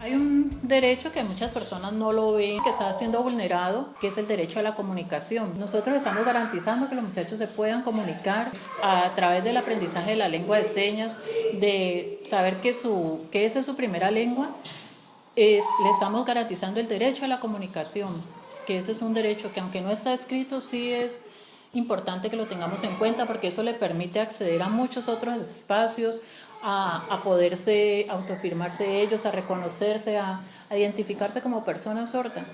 Hay un derecho que muchas personas no lo ven, que está siendo vulnerado, que es el derecho a la comunicación. Nosotros estamos garantizando que los muchachos se puedan comunicar a través del aprendizaje de la lengua de señas, de saber que esa es su primera lengua. Le estamos garantizando el derecho a la comunicación, que ese es un derecho que, aunque no está escrito, sí es importante que lo tengamos en cuenta, porque eso le permite acceder a muchos otros espacios, a poderse autoafirmarse ellos, a reconocerse, a identificarse como persona sorda.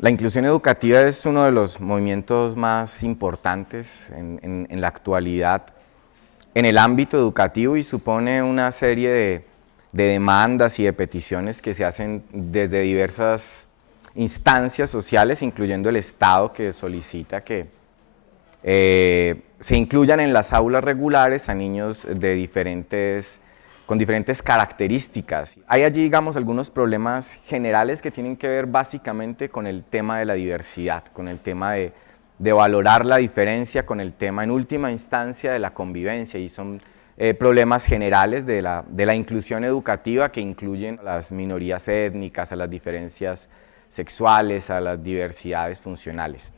La inclusión educativa es uno de los movimientos más importantes en la actualidad en el ámbito educativo y supone una serie de demandas y de peticiones que se hacen desde diversas instancias sociales, incluyendo el Estado, que solicita que se incluyan en las aulas regulares a niños con diferentes características. Hay allí, digamos, algunos problemas generales que tienen que ver básicamente con el tema de la diversidad, con el tema de valorar la diferencia, con el tema en última instancia de la convivencia, y son problemas generales de la inclusión educativa, que incluyen a las minorías étnicas, a las diferencias sexuales, a las diversidades funcionales.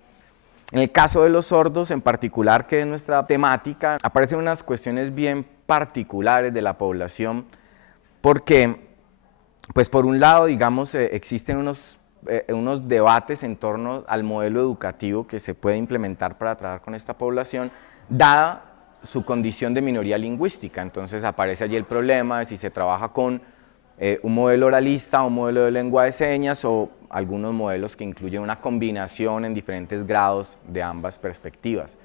En el caso de los sordos, en particular, que es nuestra temática, aparecen unas cuestiones bien particulares de la población, porque, pues por un lado, digamos, existen unos debates en torno al modelo educativo que se puede implementar para trabajar con esta población, dada su condición de minoría lingüística. Entonces aparece allí el problema de si se trabaja con un modelo oralista, un modelo de lengua de señas, o algunos modelos que incluyen una combinación en diferentes grados de ambas perspectivas.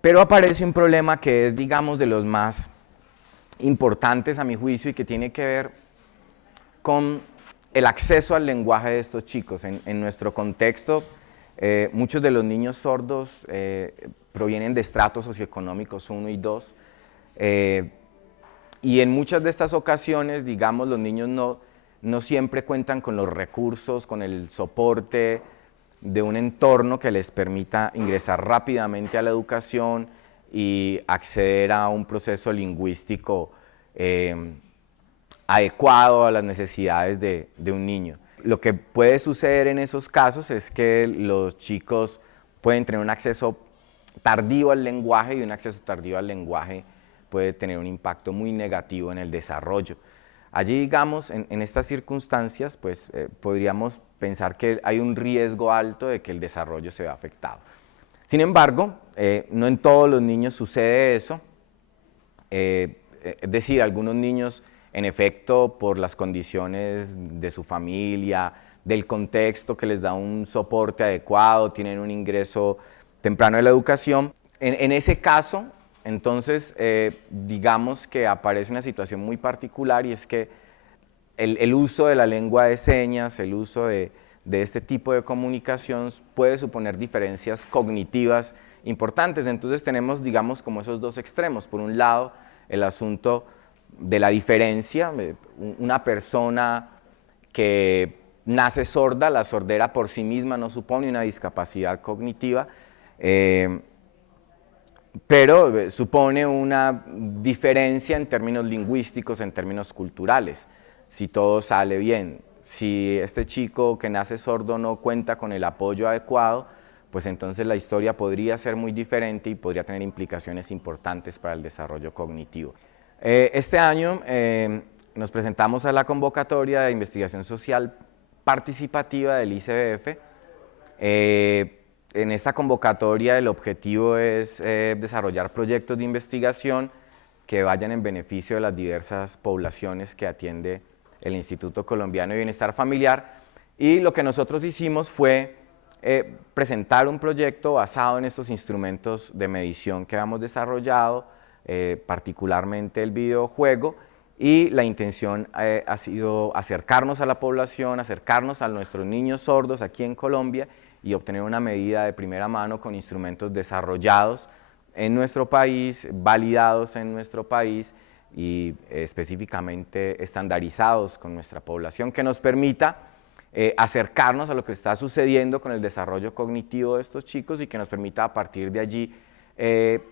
Pero aparece un problema que es, digamos, de los más importantes a mi juicio, y que tiene que ver con el acceso al lenguaje de estos chicos. En nuestro contexto, muchos de los niños sordos provienen de estratos socioeconómicos 1 y 2, y en muchas de estas ocasiones, digamos, los niños no siempre cuentan con los recursos, con el soporte de un entorno que les permita ingresar rápidamente a la educación y acceder a un proceso lingüístico adecuado a las necesidades de un niño. Lo que puede suceder en esos casos es que los chicos pueden tener un acceso tardío al lenguaje, y un acceso tardío al lenguaje puede tener un impacto muy negativo en el desarrollo. Allí, digamos, en estas circunstancias, pues podríamos pensar que hay un riesgo alto de que el desarrollo se vea afectado. Sin embargo, no en todos los niños sucede eso, es decir, algunos niños, en efecto, por las condiciones de su familia, del contexto que les da un soporte adecuado, tienen un ingreso temprano de la educación. En ese caso, entonces, digamos que aparece una situación muy particular, y es que el uso de la lengua de señas, el uso de de este tipo de comunicación puede suponer diferencias cognitivas importantes. Entonces tenemos, digamos, como esos dos extremos. Por un lado, el asunto de la diferencia, una persona que nace sorda, la sordera por sí misma no supone una discapacidad cognitiva, pero supone una diferencia en términos lingüísticos, en términos culturales, si todo sale bien. Si este chico que nace sordo no cuenta con el apoyo adecuado, pues entonces la historia podría ser muy diferente y podría tener implicaciones importantes para el desarrollo cognitivo. Este año nos presentamos a la convocatoria de investigación social participativa del ICBF. En esta convocatoria el objetivo es desarrollar proyectos de investigación que vayan en beneficio de las diversas poblaciones que atiende el Instituto Colombiano de Bienestar Familiar, y lo que nosotros hicimos fue presentar un proyecto basado en estos instrumentos de medición que habíamos desarrollado, particularmente el videojuego, y la intención ha sido acercarnos a la población, acercarnos a nuestros niños sordos aquí en Colombia y obtener una medida de primera mano con instrumentos desarrollados en nuestro país, validados en nuestro país y específicamente estandarizados con nuestra población, que nos permita acercarnos a lo que está sucediendo con el desarrollo cognitivo de estos chicos y que nos permita a partir de allí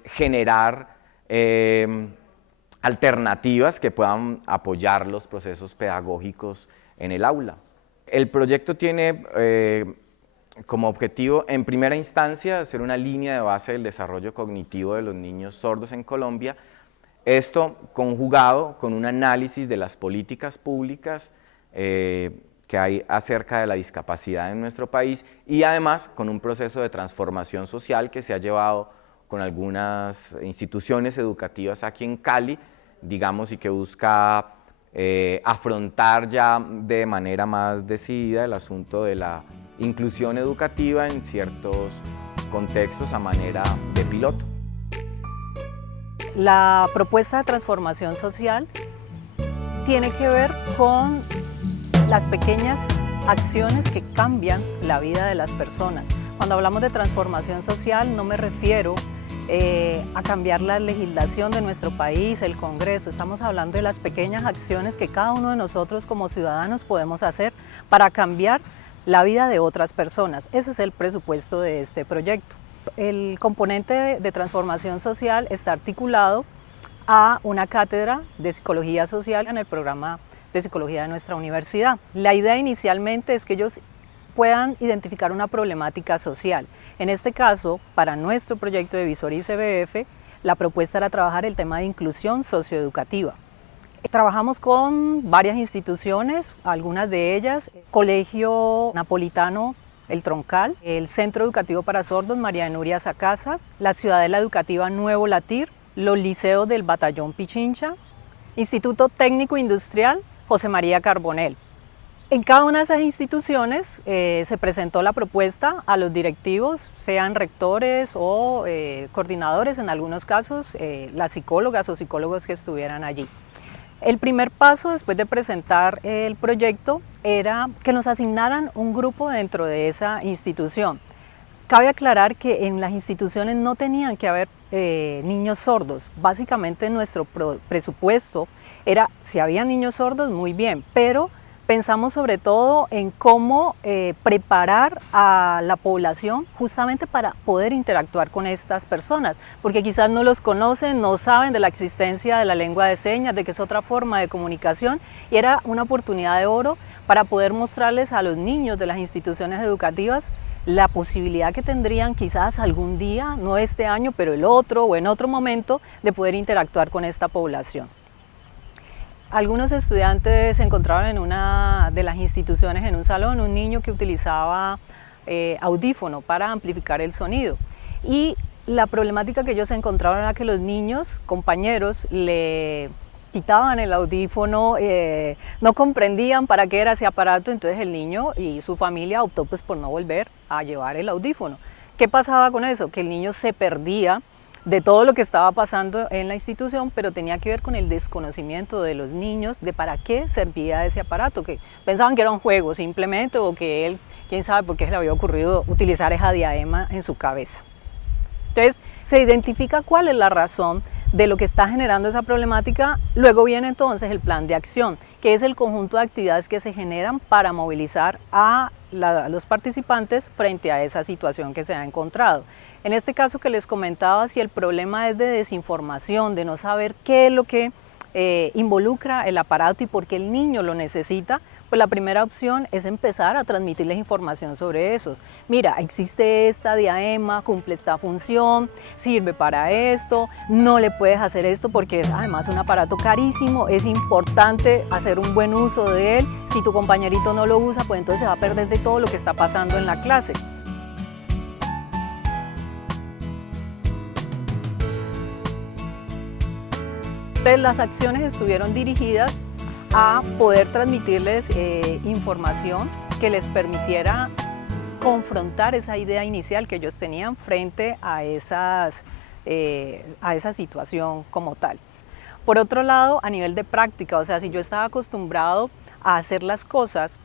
generar alternativas que puedan apoyar los procesos pedagógicos en el aula. El proyecto tiene como objetivo, en primera instancia, hacer una línea de base del desarrollo cognitivo de los niños sordos en Colombia. Esto conjugado con un análisis de las políticas públicas que hay acerca de la discapacidad en nuestro país y además con un proceso de transformación social que se ha llevado con algunas instituciones educativas aquí en Cali, digamos, y que busca afrontar ya de manera más decidida el asunto de la inclusión educativa en ciertos contextos a manera de piloto. La propuesta de transformación social tiene que ver con las pequeñas acciones que cambian la vida de las personas. Cuando hablamos de transformación social no me refiero a cambiar la legislación de nuestro país, el Congreso. Estamos hablando de las pequeñas acciones que cada uno de nosotros como ciudadanos podemos hacer para cambiar la vida de otras personas. Ese es el presupuesto de este proyecto. El componente de transformación social está articulado a una cátedra de psicología social en el programa de psicología de nuestra universidad. La idea inicialmente es que ellos puedan identificar una problemática social. En este caso, para nuestro proyecto de Visor ICBF, la propuesta era trabajar el tema de inclusión socioeducativa. Trabajamos con varias instituciones, algunas de ellas, Colegio Napolitano El Troncal, el Centro Educativo para Sordos María de Nuria Sacasas, la Ciudadela Educativa Nuevo Latir, los liceos del Batallón Pichincha, Instituto Técnico Industrial José María Carbonell. En cada una de esas instituciones se presentó la propuesta a los directivos, sean rectores o coordinadores, en algunos casos las psicólogas o psicólogos que estuvieran allí. El primer paso después de presentar el proyecto era que nos asignaran un grupo dentro de esa institución. Cabe aclarar que en las instituciones no tenían que haber niños sordos. Básicamente nuestro presupuesto era, si había niños sordos, muy bien, pero pensamos sobre todo en cómo preparar a la población justamente para poder interactuar con estas personas, porque quizás no los conocen, no saben de la existencia de la lengua de señas, de que es otra forma de comunicación, y era una oportunidad de oro para poder mostrarles a los niños de las instituciones educativas la posibilidad que tendrían quizás algún día, no este año, pero el otro o en otro momento, de poder interactuar con esta población. Algunos estudiantes se encontraron en una de las instituciones en un salón, un niño que utilizaba audífono para amplificar el sonido. Y la problemática que ellos encontraron era que los niños, compañeros, le quitaban el audífono, no comprendían para qué era ese aparato, entonces el niño y su familia optó pues por no volver a llevar el audífono. ¿Qué pasaba con eso? Que el niño se perdía de todo lo que estaba pasando en la institución, pero tenía que ver con el desconocimiento de los niños de para qué servía ese aparato, que pensaban que era un juego simplemente o que él quién sabe por qué se le había ocurrido utilizar esa diadema en su cabeza. Entonces, se identifica cuál es la razón de lo que está generando esa problemática. Luego viene entonces el plan de acción, que es el conjunto de actividades que se generan para movilizar a los participantes frente a esa situación que se ha encontrado. En este caso que les comentaba, si el problema es de desinformación, de no saber qué es lo que involucra el aparato y por qué el niño lo necesita, pues la primera opción es empezar a transmitirles información sobre eso. Mira, existe esta diadema, cumple esta función, sirve para esto, no le puedes hacer esto porque es además un aparato carísimo, es importante hacer un buen uso de él. Si tu compañerito no lo usa, pues entonces se va a perder de todo lo que está pasando en la clase. Entonces, las acciones estuvieron dirigidas a poder transmitirles información que les permitiera confrontar esa idea inicial que ellos tenían frente a esa situación como tal. Por otro lado, a nivel de práctica, o sea, si yo estaba acostumbrado a hacer las cosas,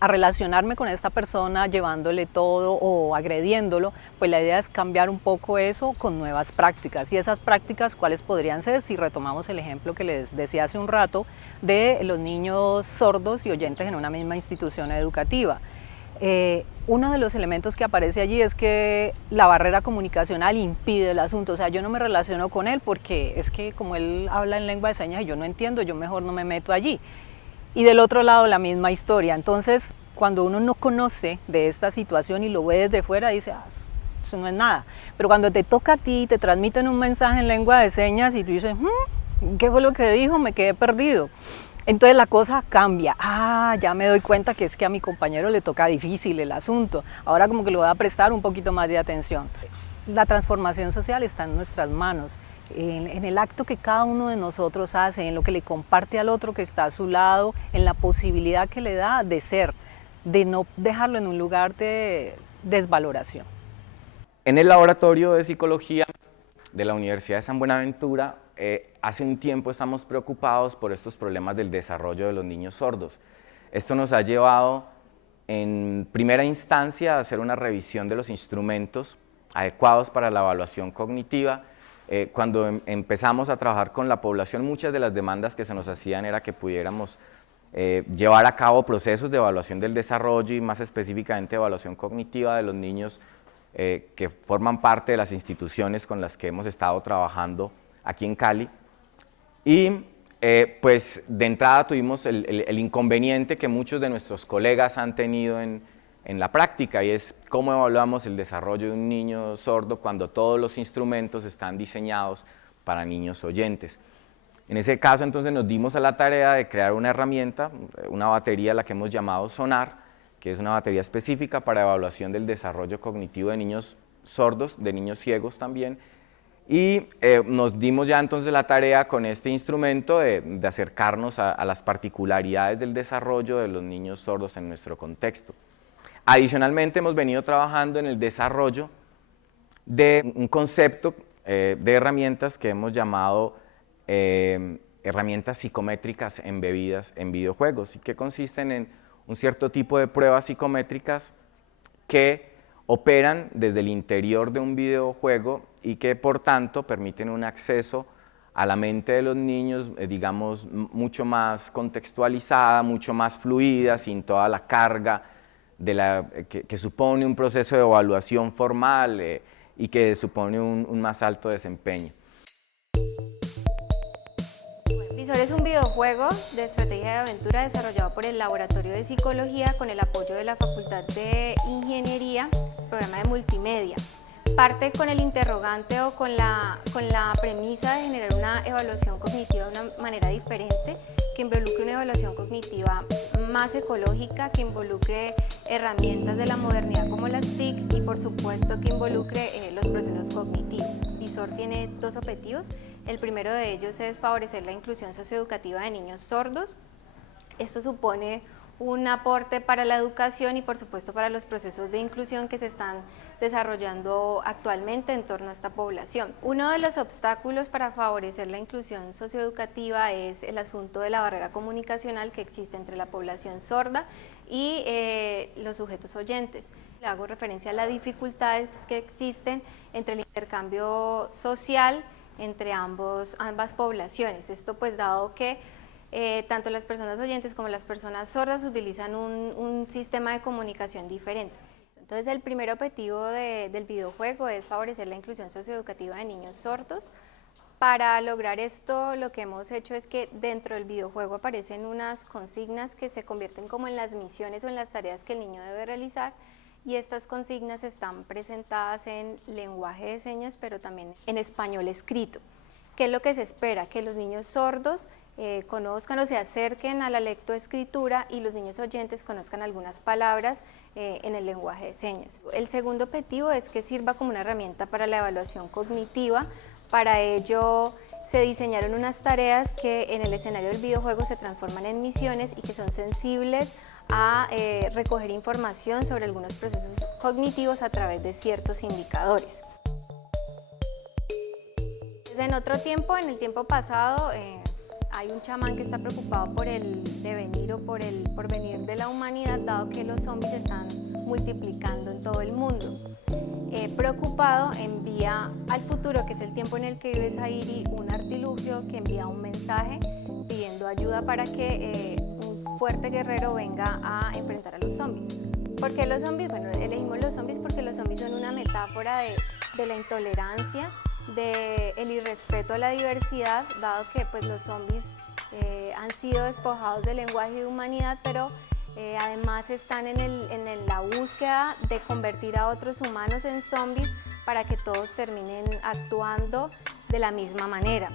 a relacionarme con esta persona llevándole todo o agrediéndolo, pues la idea es cambiar un poco eso con nuevas prácticas. Y esas prácticas, ¿cuáles podrían ser? Si retomamos el ejemplo que les decía hace un rato de los niños sordos y oyentes en una misma institución educativa. Uno de los elementos que aparece allí es que la barrera comunicacional impide el asunto, o sea, yo no me relaciono con él porque es que como él habla en lengua de señas y yo no entiendo, yo mejor no me meto allí. Y del otro lado la misma historia. Entonces, cuando uno no conoce de esta situación y lo ve desde fuera, dice, eso no es nada. Pero cuando te toca a ti, te transmiten un mensaje en lengua de señas y tú dices, ¿qué fue lo que dijo? Me quedé perdido. Entonces la cosa cambia. Ya me doy cuenta que es que a mi compañero le toca difícil el asunto. Ahora como que le voy a prestar un poquito más de atención. La transformación social está en nuestras manos. En el acto que cada uno de nosotros hace, en lo que le comparte al otro que está a su lado, en la posibilidad que le da de ser, de no dejarlo en un lugar de desvaloración. En el laboratorio de psicología de la Universidad de San Buenaventura, hace un tiempo estamos preocupados por estos problemas del desarrollo de los niños sordos. Esto nos ha llevado en primera instancia a hacer una revisión de los instrumentos adecuados para la evaluación cognitiva. Cuando empezamos a trabajar con la población, muchas de las demandas que se nos hacían era que pudiéramos llevar a cabo procesos de evaluación del desarrollo y más específicamente evaluación cognitiva de los niños que forman parte de las instituciones con las que hemos estado trabajando aquí en Cali. Y pues de entrada tuvimos el inconveniente que muchos de nuestros colegas han tenido en la práctica, y es cómo evaluamos el desarrollo de un niño sordo cuando todos los instrumentos están diseñados para niños oyentes. En ese caso entonces nos dimos a la tarea de crear una herramienta, una batería a la que hemos llamado Sonar, que es una batería específica para evaluación del desarrollo cognitivo de niños sordos, de niños ciegos también, y nos dimos ya entonces la tarea con este instrumento de acercarnos a las particularidades del desarrollo de los niños sordos en nuestro contexto. Adicionalmente hemos venido trabajando en el desarrollo de un concepto de herramientas que hemos llamado herramientas psicométricas embebidas en videojuegos, y que consisten en un cierto tipo de pruebas psicométricas que operan desde el interior de un videojuego y que por tanto permiten un acceso a la mente de los niños, digamos, mucho más contextualizada, mucho más fluida, sin toda la carga que supone un proceso de evaluación formal y que supone un más alto desempeño. Visor es un videojuego de estrategia de aventura desarrollado por el Laboratorio de Psicología con el apoyo de la Facultad de Ingeniería, programa de multimedia. Parte con el interrogante o con la premisa de generar una evaluación cognitiva de una manera diferente, que involucre una evaluación cognitiva más ecológica, que involucre herramientas de la modernidad como las TICs y por supuesto que involucre los procesos cognitivos. Visor tiene dos objetivos. El primero de ellos es favorecer la inclusión socioeducativa de niños sordos. Esto supone un aporte para la educación y por supuesto para los procesos de inclusión que se están desarrollando actualmente en torno a esta población. Uno de los obstáculos para favorecer la inclusión socioeducativa es el asunto de la barrera comunicacional que existe entre la población sorda y los sujetos oyentes. Le hago referencia a las dificultades que existen entre el intercambio social entre ambas poblaciones. Esto pues dado que tanto las personas oyentes como las personas sordas utilizan un sistema de comunicación diferente. Entonces el primer objetivo del videojuego es favorecer la inclusión socioeducativa de niños sordos. Para lograr esto, lo que hemos hecho es que dentro del videojuego aparecen unas consignas que se convierten como en las misiones o en las tareas que el niño debe realizar, y estas consignas están presentadas en lenguaje de señas, pero también en español escrito. ¿Qué es lo que se espera? Que los niños sordos conozcan o se acerquen a la lectoescritura y los niños oyentes conozcan algunas palabras en el lenguaje de señas. El segundo objetivo es que sirva como una herramienta para la evaluación cognitiva. Para ello se diseñaron unas tareas que en el escenario del videojuego se transforman en misiones y que son sensibles a recoger información sobre algunos procesos cognitivos a través de ciertos indicadores. En otro tiempo, en el tiempo pasado, hay un chamán que está preocupado por el devenir o por el porvenir de la humanidad, dado que los zombies se están multiplicando en todo el mundo. Preocupado, envía al futuro, que es el tiempo en el que vive Zairi, un artilugio que envía un mensaje pidiendo ayuda para que un fuerte guerrero venga a enfrentar a los zombies. ¿Por qué los zombies? Bueno, elegimos los zombies porque los zombies son una metáfora de la intolerancia, del irrespeto a la diversidad, dado que pues, los zombies han sido despojados del lenguaje de humanidad, pero además están en la búsqueda de convertir a otros humanos en zombies para que todos terminen actuando de la misma manera.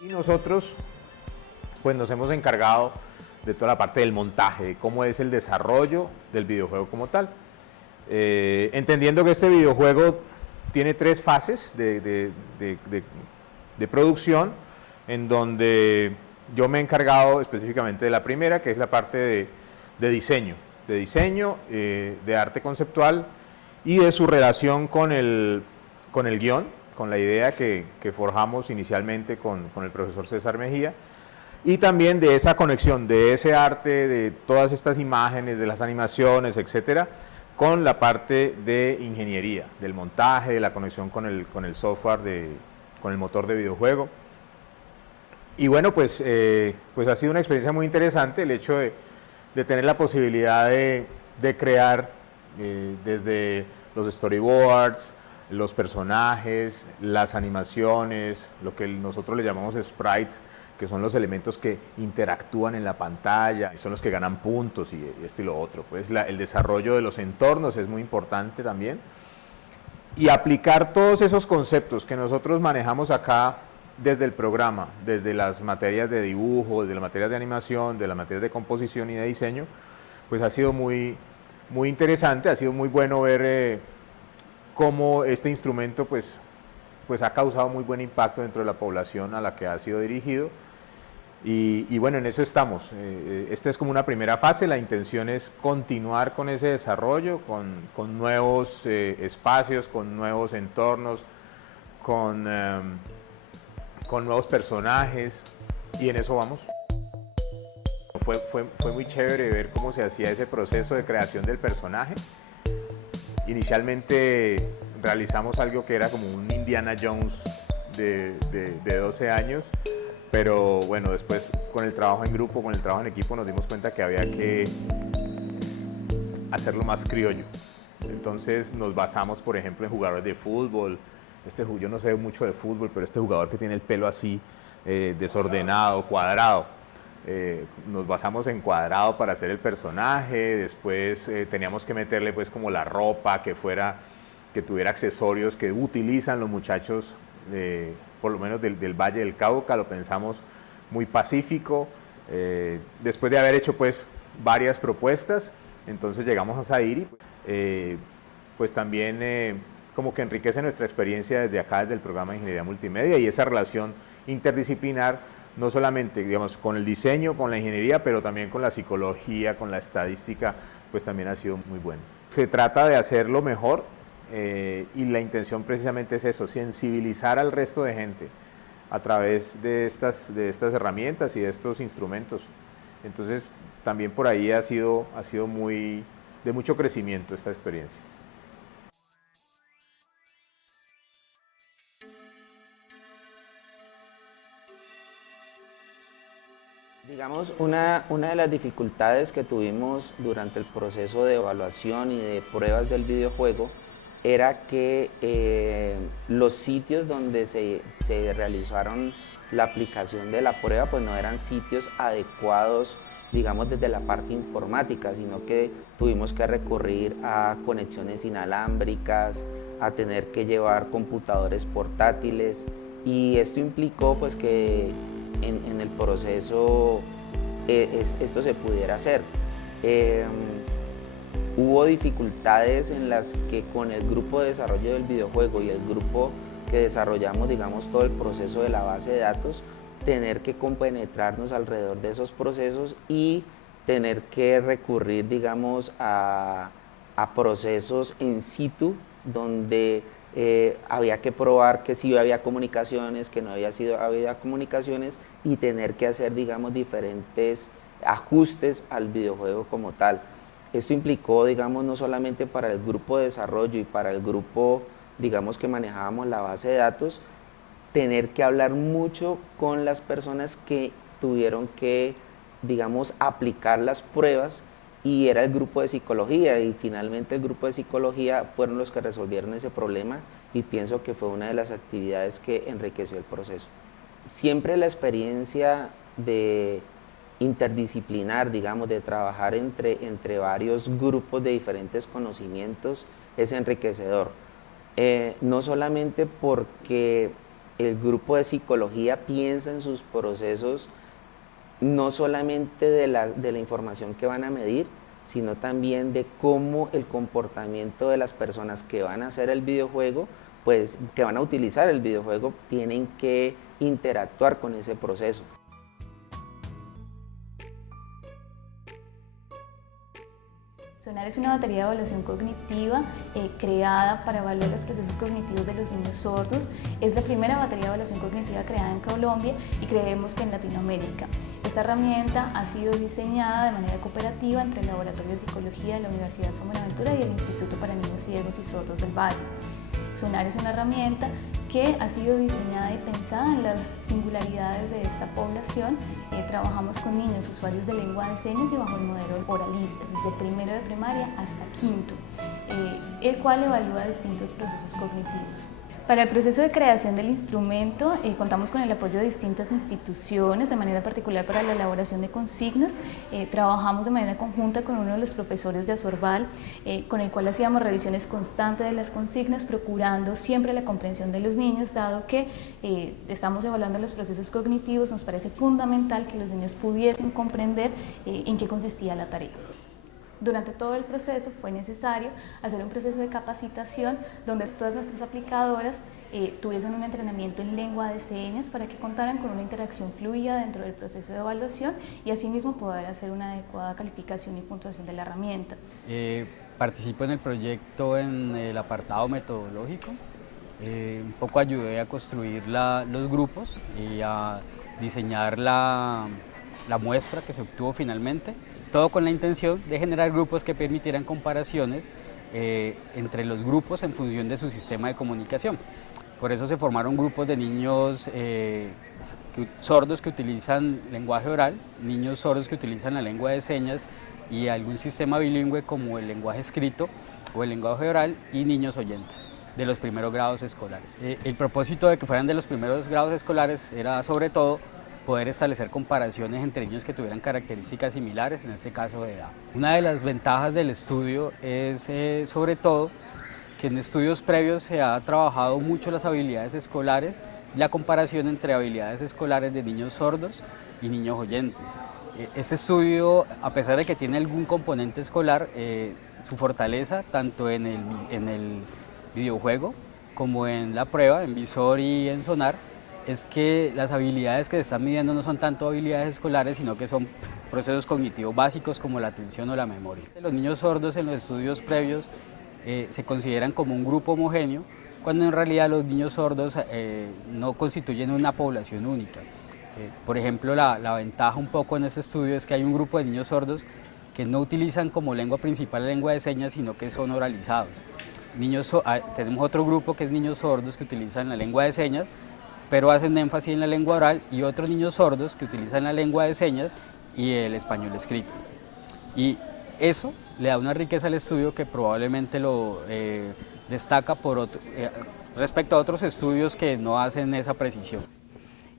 Y nosotros pues nos hemos encargado de toda la parte del montaje, de cómo es el desarrollo del videojuego como tal. Entendiendo que este videojuego tiene 3 fases de producción, en donde yo me he encargado específicamente de la primera, que es la parte de diseño, de arte conceptual y de su relación con el guión, con la idea que forjamos inicialmente con el profesor César Mejía, y también de esa conexión, de ese arte, de todas estas imágenes, de las animaciones, etcétera, con la parte de ingeniería, del montaje, de la conexión con el software, con el motor de videojuego. Y bueno, pues ha sido una experiencia muy interesante el hecho de tener la posibilidad de crear desde los storyboards, los personajes, las animaciones, lo que nosotros le llamamos sprites, que son los elementos que interactúan en la pantalla, y son los que ganan puntos y esto y lo otro. Pues el desarrollo de los entornos es muy importante también. Y aplicar todos esos conceptos que nosotros manejamos acá desde el programa, desde las materias de dibujo, desde las materias de animación, de las materias de composición y de diseño, pues ha sido muy interesante, ha sido muy bueno ver cómo este instrumento pues ha causado muy buen impacto dentro de la población a la que ha sido dirigido. Y bueno, en eso estamos. Esta es como una primera fase. La intención es continuar con ese desarrollo, con nuevos espacios, con nuevos entornos, con nuevos personajes, y en eso vamos. Fue muy chévere ver cómo se hacía ese proceso de creación del personaje. Inicialmente realizamos algo que era como un Indiana Jones de 12 años, pero bueno, después con el trabajo en grupo, con el trabajo en equipo, nos dimos cuenta que había que hacerlo más criollo. Entonces nos basamos, por ejemplo, en jugadores de fútbol. Yo no sé mucho de fútbol, pero este jugador que tiene el pelo así, desordenado, cuadrado, nos basamos en Cuadrado para hacer el personaje. Después teníamos que meterle pues como la ropa que tuviera accesorios que utilizan los muchachos, por lo menos del Valle del Cauca. Lo pensamos muy pacífico. Después de haber hecho pues varias propuestas, entonces llegamos a Zairi, pues también como que enriquece nuestra experiencia desde acá, desde el programa de Ingeniería Multimedia, y esa relación interdisciplinar no solamente, digamos, con el diseño, con la ingeniería, pero también con la psicología, con la estadística, pues también ha sido muy bueno. Se trata de hacerlo mejor y la intención precisamente es eso, sensibilizar al resto de gente a través de estas herramientas y de estos instrumentos. Entonces, también por ahí ha sido muy de mucho crecimiento esta experiencia. Digamos, una de las dificultades que tuvimos durante el proceso de evaluación y de pruebas del videojuego era que los sitios donde se realizaron la aplicación de la prueba pues no eran sitios adecuados, digamos, desde la parte informática, sino que tuvimos que recurrir a conexiones inalámbricas, a tener que llevar computadores portátiles, y esto implicó pues que en el proceso esto se pudiera hacer. Hubo dificultades en las que con el grupo de desarrollo del videojuego y el grupo que desarrollamos, digamos, todo el proceso de la base de datos, tener que compenetrarnos alrededor de esos procesos y tener que recurrir, digamos, a procesos in situ donde había que probar que sí había comunicaciones, que no había comunicaciones, y tener que hacer, digamos, diferentes ajustes al videojuego como tal. Esto implicó, digamos, no solamente para el grupo de desarrollo y para el grupo, digamos, que manejábamos la base de datos, tener que hablar mucho con las personas que tuvieron que, digamos, aplicar las pruebas, y era el grupo de psicología, y finalmente el grupo de psicología fueron los que resolvieron ese problema, y pienso que fue una de las actividades que enriqueció el proceso. Siempre la experiencia de interdisciplinar, digamos, de trabajar entre varios grupos de diferentes conocimientos es enriquecedor. No solamente porque el grupo de psicología piensa en sus procesos, no solamente de la información que van a medir, sino también de cómo el comportamiento de las personas que van a hacer el videojuego, pues que van a utilizar el videojuego, tienen que interactuar con ese proceso. Sonar es una batería de evaluación cognitiva creada para evaluar los procesos cognitivos de los niños sordos. Es la primera batería de evaluación cognitiva creada en Colombia y creemos que en Latinoamérica. Esta herramienta ha sido diseñada de manera cooperativa entre el Laboratorio de Psicología de la Universidad San Buenaventura y el Instituto para Niños Ciegos y Sordos del Valle. Sonar es una herramienta que ha sido diseñada y pensada en las singularidades de esta población. Trabajamos con niños usuarios de lengua de señas y bajo el modelo oralista, desde primero de primaria hasta quinto, el cual evalúa distintos procesos cognitivos. Para el proceso de creación del instrumento contamos con el apoyo de distintas instituciones, de manera particular para la elaboración de consignas. Trabajamos de manera conjunta con uno de los profesores de Azorval, con el cual hacíamos revisiones constantes de las consignas, procurando siempre la comprensión de los niños, dado que estamos evaluando los procesos cognitivos. Nos parece fundamental que los niños pudiesen comprender en qué consistía la tarea. Durante todo el proceso fue necesario hacer un proceso de capacitación donde todas nuestras aplicadoras tuviesen un entrenamiento en lengua de señas para que contaran con una interacción fluida dentro del proceso de evaluación y asimismo poder hacer una adecuada calificación y puntuación de la herramienta. Participo en el proyecto en el apartado metodológico. Un poco ayudé a construir los grupos y a diseñar la muestra que se obtuvo finalmente. Todo con la intención de generar grupos que permitieran comparaciones entre los grupos en función de su sistema de comunicación. Por eso se formaron grupos de niños sordos que utilizan lenguaje oral, niños sordos que utilizan la lengua de señas y algún sistema bilingüe como el lenguaje escrito o el lenguaje oral, y niños oyentes de los primeros grados escolares. El propósito de que fueran de los primeros grados escolares era sobre todo poder establecer comparaciones entre niños que tuvieran características similares, en este caso de edad. Una de las ventajas del estudio es sobre todo que en estudios previos se ha trabajado mucho las habilidades escolares, la comparación entre habilidades escolares de niños sordos y niños oyentes. Este estudio, a pesar de que tiene algún componente escolar, su fortaleza tanto en el videojuego como en la prueba, en Visor y en Sonar, es que las habilidades que se están midiendo no son tanto habilidades escolares, sino que son procesos cognitivos básicos como la atención o la memoria. Los niños sordos en los estudios previos se consideran como un grupo homogéneo, cuando en realidad los niños sordos no constituyen una población única. Por ejemplo, la ventaja un poco en este estudio es que hay un grupo de niños sordos que no utilizan como lengua principal la lengua de señas, sino que son oralizados. Tenemos otro grupo que es niños sordos que utilizan la lengua de señas, pero hacen énfasis en la lengua oral, y otros niños sordos que utilizan la lengua de señas y el español escrito. Y eso le da una riqueza al estudio que probablemente lo destaca respecto a otros estudios que no hacen esa precisión.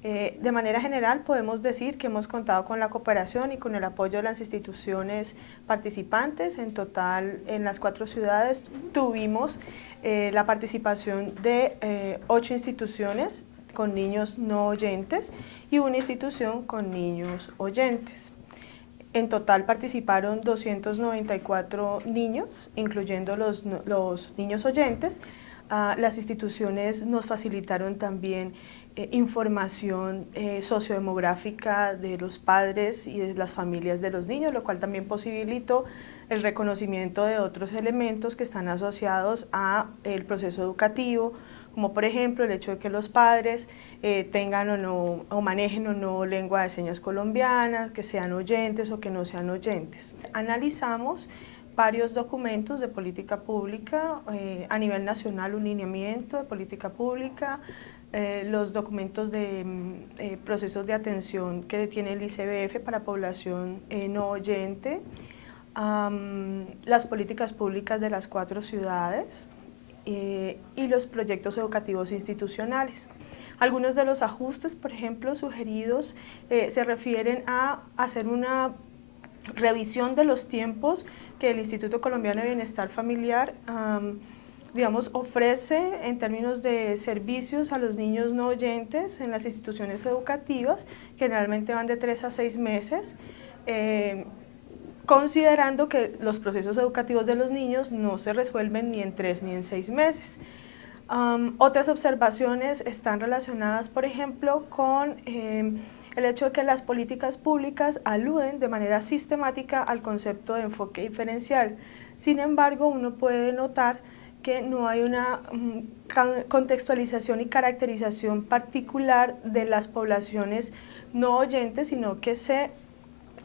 De manera general podemos decir que hemos contado con la cooperación y con el apoyo de las instituciones participantes. En total, en las 4 ciudades tuvimos la participación de 8 instituciones con niños no oyentes y una institución con niños oyentes. En total participaron 294 niños, incluyendo los niños oyentes. Las instituciones nos facilitaron también información sociodemográfica de los padres y de las familias de los niños, lo cual también posibilitó el reconocimiento de otros elementos que están asociados al proceso educativo, como por ejemplo el hecho de que los padres tengan o no, o manejen o no lengua de señas colombiana, que sean oyentes o que no sean oyentes. Analizamos varios documentos de política pública, a nivel nacional un lineamiento de política pública, los documentos de procesos de atención que tiene el ICBF para población no oyente, las políticas públicas de las 4 ciudades y los proyectos educativos institucionales. Algunos de los ajustes, por ejemplo, sugeridos se refieren a hacer una revisión de los tiempos que el Instituto Colombiano de Bienestar Familiar ofrece en términos de servicios a los niños no oyentes en las instituciones educativas, generalmente van de 3 a 6 meses, considerando que los procesos educativos de los niños no se resuelven ni en 3 ni en 6 meses. Otras observaciones están relacionadas, por ejemplo, con el hecho de que las políticas públicas aluden de manera sistemática al concepto de enfoque diferencial. Sin embargo, uno puede notar que no hay una contextualización y caracterización particular de las poblaciones no oyentes, sino que se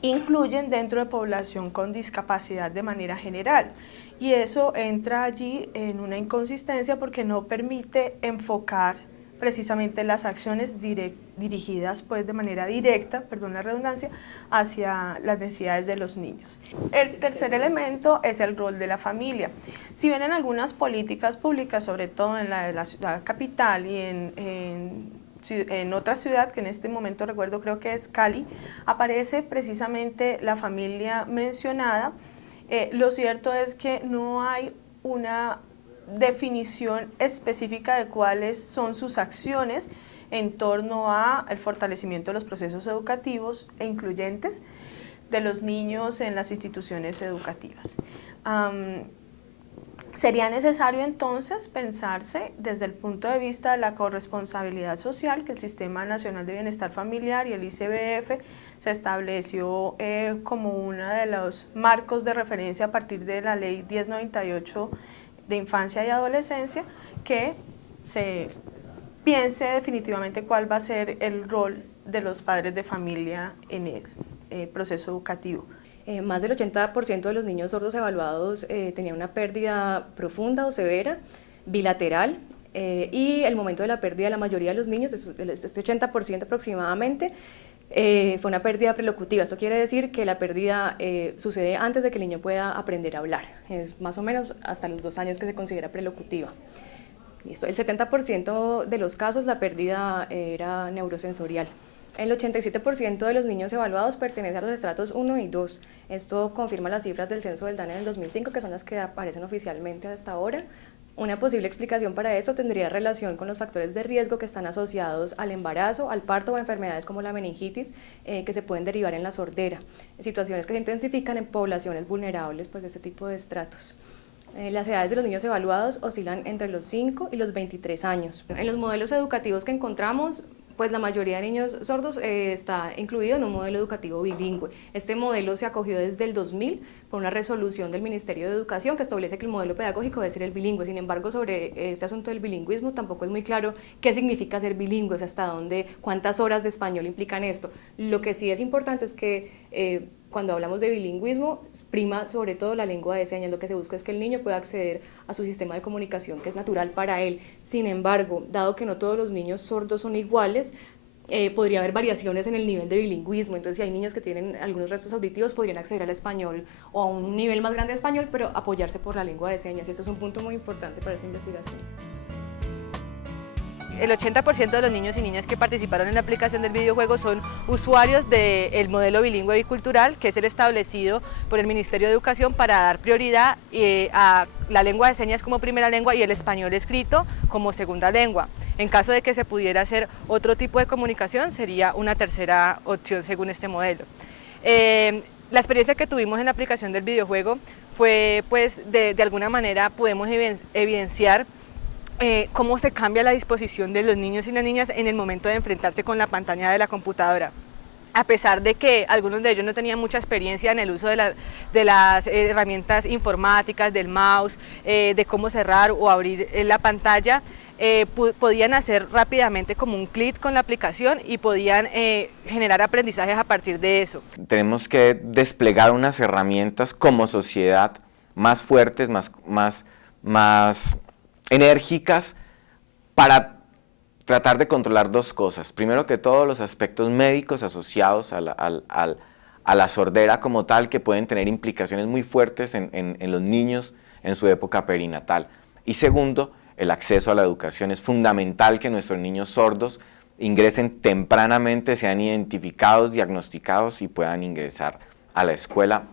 incluyen dentro de población con discapacidad de manera general. Y eso entra allí en una inconsistencia porque no permite enfocar precisamente las acciones dirigidas pues de manera directa, perdón la redundancia, hacia las necesidades de los niños. El tercer elemento es el rol de la familia. Si bien en algunas políticas públicas, sobre todo en la de la ciudad capital y en otra ciudad, que en este momento recuerdo creo que es Cali, aparece precisamente la familia mencionada, lo cierto es que no hay una definición específica de cuáles son sus acciones en torno al fortalecimiento de los procesos educativos e incluyentes de los niños en las instituciones educativas. Sería necesario entonces pensarse desde el punto de vista de la corresponsabilidad social que el Sistema Nacional de Bienestar Familiar y el ICBF se estableció como uno de los marcos de referencia a partir de la Ley 1098 de Infancia y Adolescencia, que se piense definitivamente cuál va a ser el rol de los padres de familia en el proceso educativo. Más del 80% de los niños sordos evaluados tenían una pérdida profunda o severa, bilateral, y el momento de la pérdida de la mayoría de los niños, este 80% aproximadamente, fue una pérdida prelocutiva. Esto quiere decir que la pérdida sucede antes de que el niño pueda aprender a hablar. Es más o menos hasta los 2 años que se considera prelocutiva. Listo. El 70% de los casos la pérdida era neurosensorial. El 87% de los niños evaluados pertenece a los estratos 1 y 2. Esto confirma las cifras del censo del DANE en el 2005, que son las que aparecen oficialmente hasta ahora. Una posible explicación para eso tendría relación con los factores de riesgo que están asociados al embarazo, al parto o a enfermedades como la meningitis, que se pueden derivar en la sordera, situaciones que se intensifican en poblaciones vulnerables pues, de este tipo de estratos. Las edades de los niños evaluados oscilan entre los 5 y los 23 años. En los modelos educativos que encontramos, pues la mayoría de niños sordos está incluido en un modelo educativo bilingüe. Este modelo se acogió desde el 2000 por una resolución del Ministerio de Educación que establece que el modelo pedagógico debe ser el bilingüe. Sin embargo, sobre este asunto del bilingüismo tampoco es muy claro qué significa ser bilingüe, o sea, hasta dónde, cuántas horas de español implican esto. Lo que sí es importante es que cuando hablamos de bilingüismo, prima sobre todo la lengua de señas. Lo que se busca es que el niño pueda acceder a su sistema de comunicación, que es natural para él. Sin embargo, dado que no todos los niños sordos son iguales, podría haber variaciones en el nivel de bilingüismo. Entonces, si hay niños que tienen algunos restos auditivos, podrían acceder al español o a un nivel más grande de español, pero apoyarse por la lengua de señas. Y esto es un punto muy importante para esta investigación. El 80% de los niños y niñas que participaron en la aplicación del videojuego son usuarios del modelo bilingüe bicultural, que es el establecido por el Ministerio de Educación para dar prioridad a la lengua de señas como primera lengua y el español escrito como segunda lengua. En caso de que se pudiera hacer otro tipo de comunicación, sería una tercera opción según este modelo. La experiencia que tuvimos en la aplicación del videojuego fue, pues, de alguna manera podemos evidenciar cómo se cambia la disposición de los niños y las niñas en el momento de enfrentarse con la pantalla de la computadora. A pesar de que algunos de ellos no tenían mucha experiencia en el uso de las herramientas informáticas, del mouse, de cómo cerrar o abrir la pantalla, podían hacer rápidamente como un clic con la aplicación y podían generar aprendizajes a partir de eso. Tenemos que desplegar unas herramientas como sociedad más fuertes, más enérgicas para tratar de controlar dos cosas. Primero que todo, los aspectos médicos asociados a la sordera como tal, que pueden tener implicaciones muy fuertes en los niños en su época perinatal. Y segundo, el acceso a la educación. Es fundamental que nuestros niños sordos ingresen tempranamente, sean identificados, diagnosticados y puedan ingresar a la escuela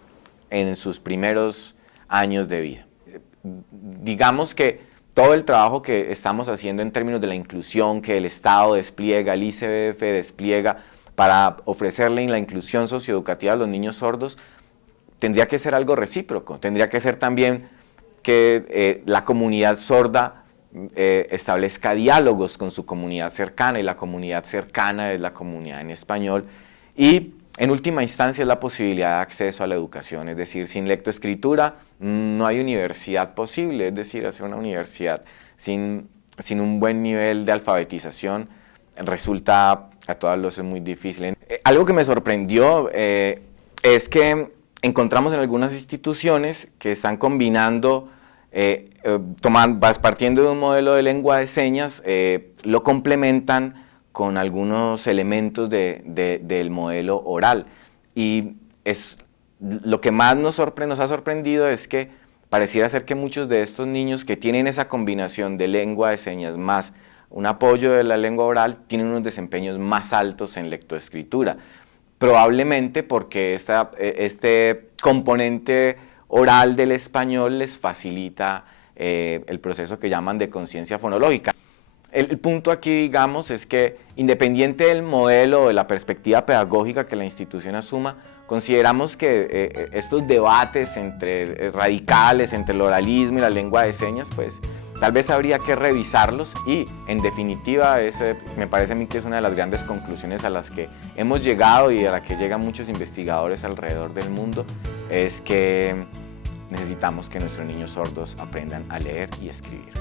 en sus primeros años de vida. Digamos que todo el trabajo que estamos haciendo en términos de la inclusión, que el Estado despliega, el ICBF despliega para ofrecerle la inclusión socioeducativa a los niños sordos, tendría que ser algo recíproco, tendría que ser también que la comunidad sorda establezca diálogos con su comunidad cercana, y la comunidad cercana es la comunidad en español, y en última instancia es la posibilidad de acceso a la educación, es decir, sin lectoescritura no hay universidad posible, es decir, hacer una universidad sin un buen nivel de alfabetización resulta a todas luces muy difícil. Algo que me sorprendió es que encontramos en algunas instituciones que están combinando, partiendo de un modelo de lengua de señas, lo complementan con algunos elementos del modelo oral. Y lo que más nos ha sorprendido es que pareciera ser que muchos de estos niños que tienen esa combinación de lengua de señas más un apoyo de la lengua oral tienen unos desempeños más altos en lectoescritura. Probablemente porque este componente oral del español les facilita el proceso que llaman de conciencia fonológica. El punto aquí, digamos, es que independiente del modelo o de la perspectiva pedagógica que la institución asuma, consideramos que estos debates radicales entre el oralismo y la lengua de señas, pues tal vez habría que revisarlos y, en definitiva, me parece a mí que es una de las grandes conclusiones a las que hemos llegado y a la que llegan muchos investigadores alrededor del mundo, es que necesitamos que nuestros niños sordos aprendan a leer y escribir.